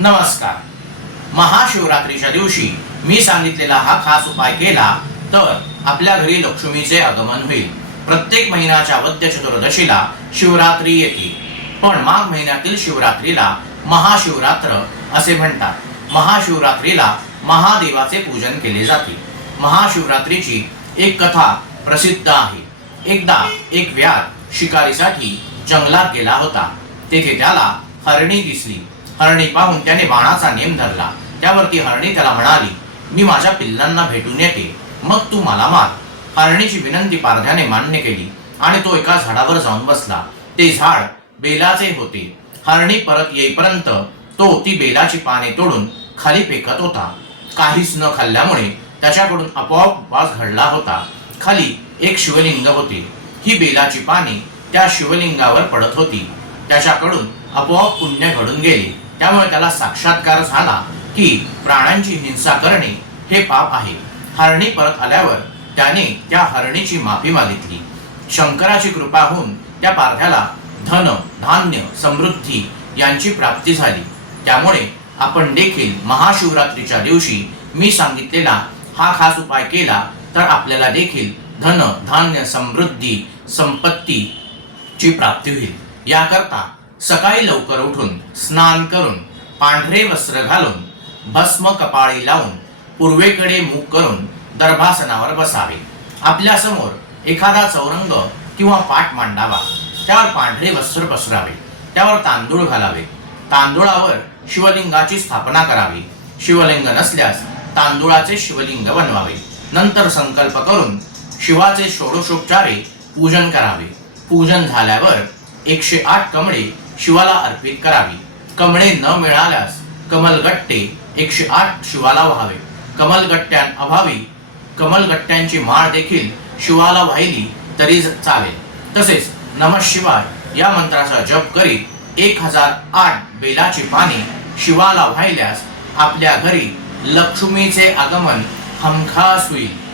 नमस्कार. महाशिवरात्रीच्या दिवशी मी सांगितलेला हा खास उपाय केला तर आपल्या घरी लक्ष्मीचे आगमन होईल. प्रत्येक महिन्याच्या वद्य चतुर्दशीला शिवरात्री येते, पण माघ महिन्यातील शिवरात्रीला महाशिवरात्र असे म्हणतात. महाशिवरात्रीला महादेवाचे पूजन केले जाते. महाशिवरात्रीची एक कथा प्रसिद्ध आहे. एकदा एक व्याध शिकारीसाठी जंगलात गेला होता. तेथे त्याला हरणी दिसली. हरणी पाहून त्याने बाणाचा नेम धरला. त्यावरती हरणी त्याला म्हणाली, मी माझ्या पिल्लांना भेटून येते, मग तू मला मार. हरणीची विनंती पारध्याने मान्य केली आणि तो एका झाडावर जाऊन बसला. ते झाड बेलाचे होते. हरणी परत येईपर्यंत तो ती बेलाची पाने तोडून खाली फेकत होता. काहीच न खाल्ल्यामुळे त्याच्याकडून आपोआप वास घडला होता. खाली एक शिवलिंग होते. ही बेलाची पाने त्या शिवलिंगावर पडत होती. त्याच्याकडून आपोआप पुण्य घडून गेले. त्यामुळे त्याला साक्षात्कार झाला की प्राण्यांची हिंसा करणे हे पाप आहे. हरणी परत आल्यावर त्याने त्या हरणीची माफी मागितली. शंकराची कृपा होऊन त्या पारध्याला धन, धान्य, समृद्धी यांची प्राप्ती झाली. त्यामुळे आपण देखील महाशिवरात्रीच्या दिवशी मी सांगितलेला हा खास उपाय केला तर आपल्याला देखील धन, धान्य, समृद्धी, संपत्तीची प्राप्ती होईल. याकरता सकाळी लवकर उठून स्नान करून पांढरे वस्त्र घालून भस्म कपाळी लावून पूर्वेकडे मुख करून दर्भासनावर बसावे. आपल्या समोर एखादा चौरंग किंवा पाट मांडावा. त्यावर पांढरे वस्त्र पसरावे. त्यावर तांदूळ घालावे. तांदूळावर शिवलिंगाची स्थापना करावी. शिवलिंग नसल्यास तांदूळाचे शिवलिंग बनवावे. नंतर संकल्प करून शिवाचे षोडशोपचारे पूजन करावे. पूजन झाल्यावर 108 कमळे शिवाला अर्पित करावी. कमळे न मिळाल्यास कमलगट्टे 108 शिवाला व्हावे. कमलगट्ट्यांअभावी कमलगट्ट्यांची माळ देखील शिवाला वाहिली तरी चालेल. तसेच नमः शिवाय या मंत्राचा जप करीत 1008 बेलाची पाने शिवाला वाहिल्यास आपल्या घरी लक्ष्मीचे आगमन हमखास होईल.